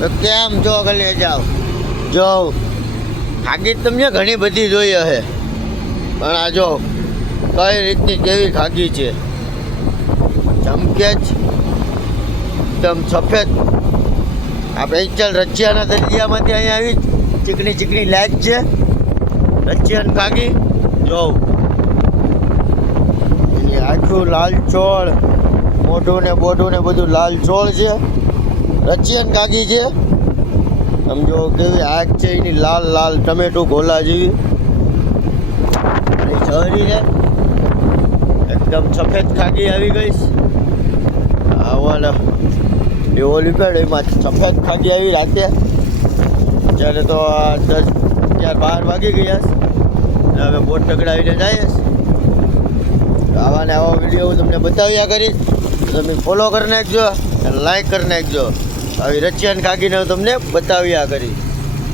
તો કેમ જો ગલે જાઓ જો ખાગી તમને ઘણી બધી જોઈ હશે પણ આ જો કઈ રીતની કેવી ખાગી છે ચમકે જ એકદમ સફેદ આ પેચલ રચિયાના દરિયામાંથી અહીંયા આવી ચીકણી ચીકણી લાઈટ છે રચિયન ખાગી જો એની આખું લાલ ચોળ મોઢું ને બોઢું ને બધું લાલ ચોળ છે રચિયન ખાગી છે સમજો કેવી આંખ છે એની લાલ લાલ ટમેટું ગોલા જેવી શહેરી છે એકદમ સફેદ ખાગી આવી ગઈ આવવાના એવો લીપેડ એમાં સફેદ ખાગી આવી રાતે ત્યારે તો 10-12 વાગી ગયા છે હવે બોટ ટકડાવીને જઈએ આવા ને આવા વિડીયો હું તમને બતાવ્યા કરીશ તમે ફોલો કરી નાખજો લાઈક કરી નાખજો આવી રચિયન ખાગીને હું તમને બતાવ્યા કરીશ